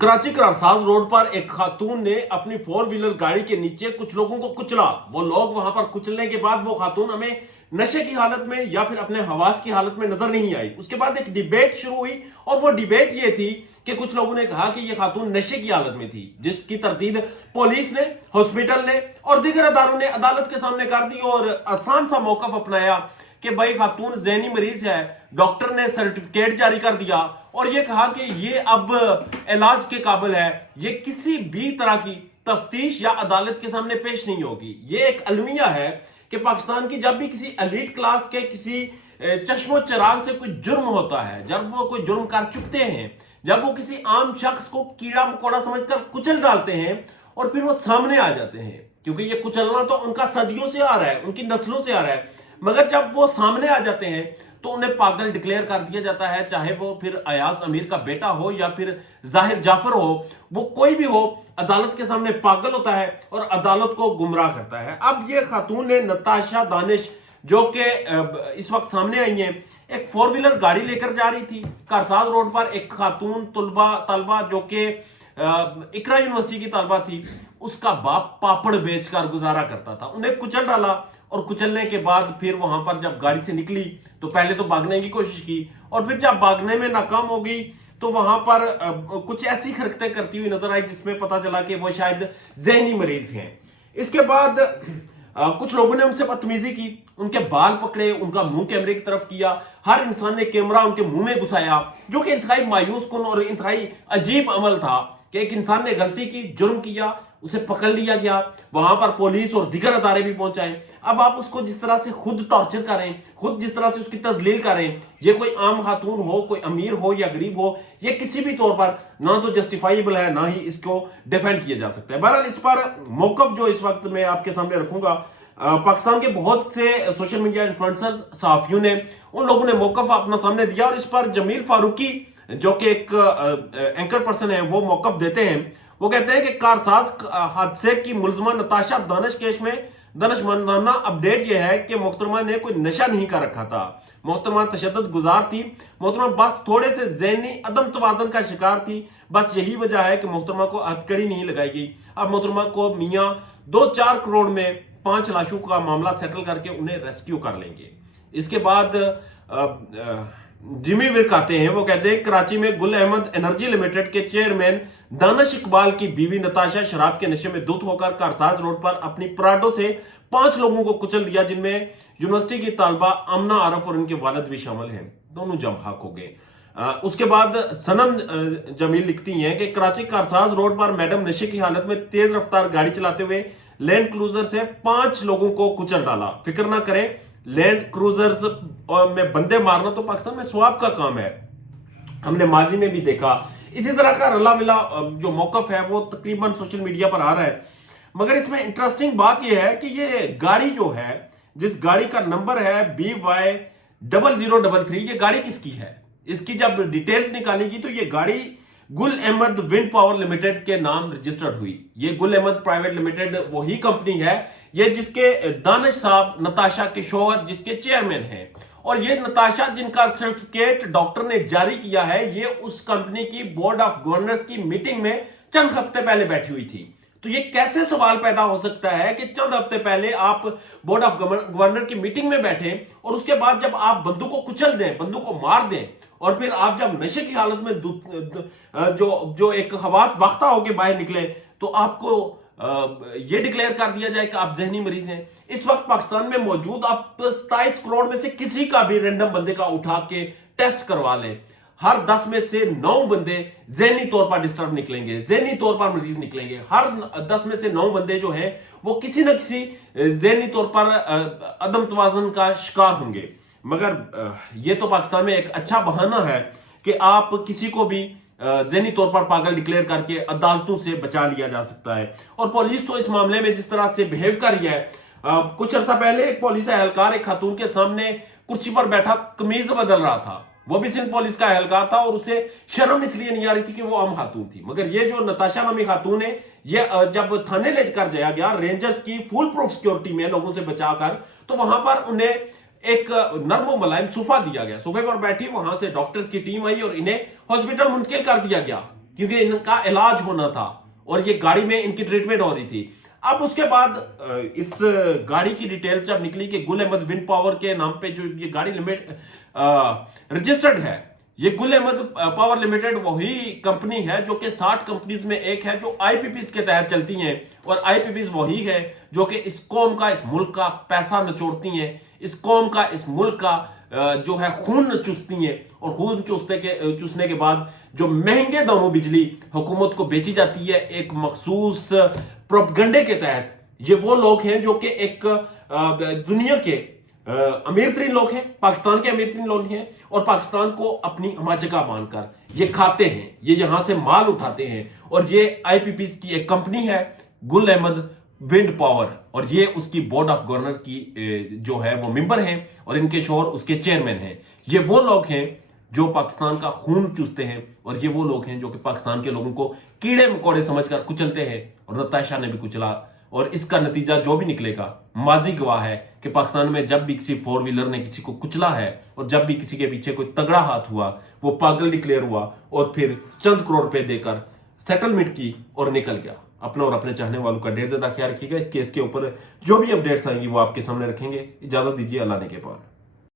Karachi Karsaz road पर एक खातून ने अपनी 4 व्हीलर गाड़ी के नीचे कुछ लोगों को कुचला। वो लोग वहां पर कुचलने के बाद वो खातून हमें नशे की हालत में या फिर अपने हवास की हालत में नजर नहीं आई। उसके बाद एक डिबेट शुरू हुई और वो डिबेट ये थी कि कुछ लोगों ने कहा कि ये खातून नशे की हालत में थी, जिसकी तरदीद पुलिस ने, हॉस्पिटल ने और दीगर अदारों ने अदालत के सामने कर दी और आसान सा मौकफ अपनाया कि भाई खातून ज़हनी मरीज है। डॉक्टर ने सर्टिफिकेट जारी कर दिया और ये कहा कि ये अब इलाज के काबिल है, ये किसी भी तरह की तफ्तीश या अदालत के सामने पेश नहीं होगी। ये एक अलमिया है कि पाकिस्तान की जब भी किसी एलीट क्लास के किसी चश्मो चिराग से कोई जुर्म होता है, जब वो कोई जुर्म कर चुकते हैं, जब वो किसी आम शख्स को कीड़ा मकोड़ा समझकर कुचल डालते हैं और फिर वो सामने आ जाते हैं, क्योंकि ये कुचलना तो उनका सदियों से आ रहा है, उनकी नस्लों से आ रहा है, मगर जब वो सामने आ जाते हैं तो उन्हें पागल डिक्लेयर कर दिया जाता है। चाहे वो फिर अयाज अमीर का बेटा हो या फिर जाहिर जाफर हो, वो कोई भी हो, अदालत के सामने पागल होता है और अदालत को गुमराह करता है। अब ये खातून ने नताशा दानिश, जो कि इस वक्त सामने आई हैं, एक 4 व्हीलर गाड़ी लेकर जा रही थी कारसाज रोड पर। एक खातून तलबा जो कि इकरा यूनिवर्सिटी की तलबा थी, उसका बाप पापड़ बेचकर गुजारा करता था, उन्हें कुचल डाला और कुचलने के बाद फिर वहां पर जब गाड़ी से निकली तो पहले तो भागने की कोशिश की और फिर जब भागने में नाकाम हो गई तो वहां पर कुछ ऐसी हरकतें करती हुई नजर आई जिसमें पता चला कि वो शायद ज़हनी मरीज हैं। इसके बाद कुछ लोगों ने उनसे बदतमीजी की, उनके बाल पकड़े, उनका मुंह कैमरे की तरफ किया, हर इंसान ने कैमरा उनके मुंह में घुसाया, जो कि इंतहाई मायूस कुन और इंतहाई अजीब अमल था कि एक इंसान ने गलती की, जुर्म किया, उसे पकड़ लिया गया, वहां पर पुलिस और दीगर अदारे भी पहुंचाए। अब आप उसको जिस तरह से खुद टॉर्चर करें, खुद जिस तरह से उसकी तजलील करें, ये कोई आम खातून हो, कोई अमीर हो या गरीब हो, ये किसी भी तौर पर ना तो जस्टिफाइबल है, ना ही इसको डिफेंड किया जा सकता है। बहरहाल इस पर मौकफ जो इस वक्त मैं आपके सामने रखूंगा, पाकिस्तान के बहुत से सोशल मीडिया इन्फ्लुएंसर्स, सहाफियों ने, उन लोगों ने मौकफ अपना सामने दिया और इस पर जमील फारूकी जो कि एक एंकर पर्सन है, वो मौकफ देते हैं। वो कहते हैं कि कारसाज हादसे की मुलजमा नताशा दानिश केस में दानिशमंदाना अपडेट यह है कि मोहतरमा ने कोई नशा नहीं कर रखा था। मोहतरमा तशद्दुद गुजार थी, मोहतरमा बस थोड़े से ज़हनी अदम तवाज़ुन का शिकार थी। बस यही वजह है कि मोहतरमा को हथकड़ी नहीं लगाई गई। अब मोहतरमा को मियाँ 2-4 करोड़ में 5 लाशों का मामला सेटल करके उन्हें रेस्क्यू कर लेंगे। इसके बाद जिमी विर्क आते हैं। वो कहते हैं कराची में गुल अहमद एनर्जी लिमिटेड के चेयरमैन दानिश इकबाल की बीवी नताशा शराब के नशे में धुत होकर कारसाज रोड पर अपनी प्राडो से 5 लोगों को कुचल दिया, जिनमें यूनिवर्सिटी की तालबा आमना आरफ और उनके वालिद भी शामिल हैं। दोनों जमहाक हो गए। उसके बाद सनम जमील लिखती हैं कि कराची कारसाज रोड पर मैडम नशे की हालत में तेज रफ्तार गाड़ी चलाते हुए लैंड क्रूजर से 5 लोगों को कुचल डाला। फिक्र ना करें, लैंड क्रूजर्स में बंदे मारना तो पाकिस्तान में स्वाब का काम है, हमने माजी में भी देखा। इसी तरह का रला मिला जो मौकफ है वो तकरीबन सोशल मीडिया पर आ रहा है। मगर इसमें इंटरेस्टिंग बात यह है कि ये गाड़ी जो है, जिस गाड़ी का नंबर है BY0033, ये गाड़ी किसकी है? इसकी जब डिटेल्स निकाली गई तो ये गाड़ी Gul Ahmed wind power limited के नाम रजिस्टर्ड हुई। ये गुल अहमद प्राइवेट लिमिटेड वही कंपनी है, ये जिसके दानिश साहब नताशा के शौहर जिसके चेयरमैन हैं, और ये नताशा जिनका सर्टिफिकेट डॉक्टर ने जारी किया है, ये उस कंपनी की बोर्ड ऑफ गवर्नर्स की मीटिंग में चंद हफ्ते पहले बैठी हुई थी। तो ये कैसे सवाल पैदा हो सकता है कि चंद हफ्ते पहले आप बोर्ड ऑफ गवर्नर की मीटिंग में बैठे और उसके बाद जब आप बंदूक को कुचल दें, बंदूक को मार दें, और फिर आप जब नशे की हालत में जो एक हवास बाख्ता होकर बाहर निकले तो आपको ये डिक्लेयर कर दिया जाए कि आप ज़हनी मरीज हैं। इस वक्त पाकिस्तान में मौजूद आप 27 करोड़ में से किसी का भी रैंडम बंदे का उठा के टेस्ट करवा लें, हर 10 में से 9 बंदे ज़हनी तौर पर डिस्टर्ब निकलेंगे, ज़हनी तौर पर मरीज निकलेंगे। हर 10 में से 9 बंदे जो हैं वो किसी न किसी ज़हनी तौर पर अदम तवाज़ुन का शिकार होंगे। मगर ये तो पाकिस्तान में एक अच्छा बहाना है कि आप किसी को भी ज़हनी तौर पर पागल डिक्लेयर करके अदालतों से बचा लिया जा सकता है। और पुलिस तो इस मामले में जिस तरह से बिहेव कर रही है, कुछ अर्सा पहले एक पुलिस एहलकार एक खातून के सामने कुर्सी पर बैठा कमीज बदल रहा था, वो भी सिंध पुलिस का एहलकार था, और उसे शर्म इसलिए नहीं आ रही थी कि वो आम खातून थी। मगर ये जो नताशा नामी खातून है, ये जब थाने लेकर जाया गया रेंजर्स की फुल प्रूफ सिक्योरिटी में लोगों से बचाकर, तो वहां पर उन्हें एक नर्मो मुलायम सोफा दिया गया, सोफे पर बैठी वहां से डॉक्टर्स की टीम आई और इन्हें हॉस्पिटल मुंतकिल कर दिया गया। क्योंकि इनका इलाज होना था और ये गाड़ी में इनकी ट्रीटमेंट हो रही थी। अब उसके बाद इस गाड़ी की डिटेल जब निकली कि गुल अहमद विंड पावर के नाम पे जो ये गाड़ी रजिस्टर्ड है, ये गुल अहमद पावर लिमिटेड वही कंपनी है जो कि 60 कंपनीज में एक है जो आईपीपीएस के तहत चलती हैं, और आईपीपीएस वही है जो कि इस कौम का, इस मुल्क का पैसा निचोड़ती हैं, इस कौम का, इस मुल्क का जो है खून चूसती हैं, और खून चूसने के बाद जो महंगे दामों बिजली हुकूमत को बेची जाती है एक मखसूस प्रोपगंडे के तहत। ये वो लोग हैं जो कि एक दुनिया के अमीर तरीन लोग हैं, पाकिस्तान के अमीर तरीन लोग हैं, और पाकिस्तान को अपनी जगह मानकर ये खाते हैं, ये यहां से माल उठाते हैं। और ये आईपीपीएस की एक कंपनी है गुल अहमद विंड पावर, और ये उसकी बोर्ड ऑफ गवर्नर की जो है वो मेंबर हैं, और इनके शोहर उसके चेयरमैन हैं। ये वो लोग हैं जो पाकिस्तान का खून चूसते हैं, और ये वो लोग हैं जो कि पाकिस्तान के लोगों को कीड़े मकोड़े समझकर कुचलते हैं, और नताशा ने भी कुचला। और इसका नतीजा जो भी निकलेगा, माजी गवाह है कि पाकिस्तान में जब भी किसी फोर व्हीलर ने किसी को कुचला है, और जब भी किसी के पीछे कोई तगड़ा हाथ हुआ, वो पागल डिक्लेयर हुआ और फिर चंद करोड़ रुपए देकर सेटलमेंट की और निकल गया। अपना और अपने चाहने वालों का ढेर ज्यादा ख्याल रखिएगा। इस केस के ऊपर जो भी अपडेट्स आएंगी वो आपके सामने रखेंगे। इजाजत दीजिए, अल्लाह ने के पास।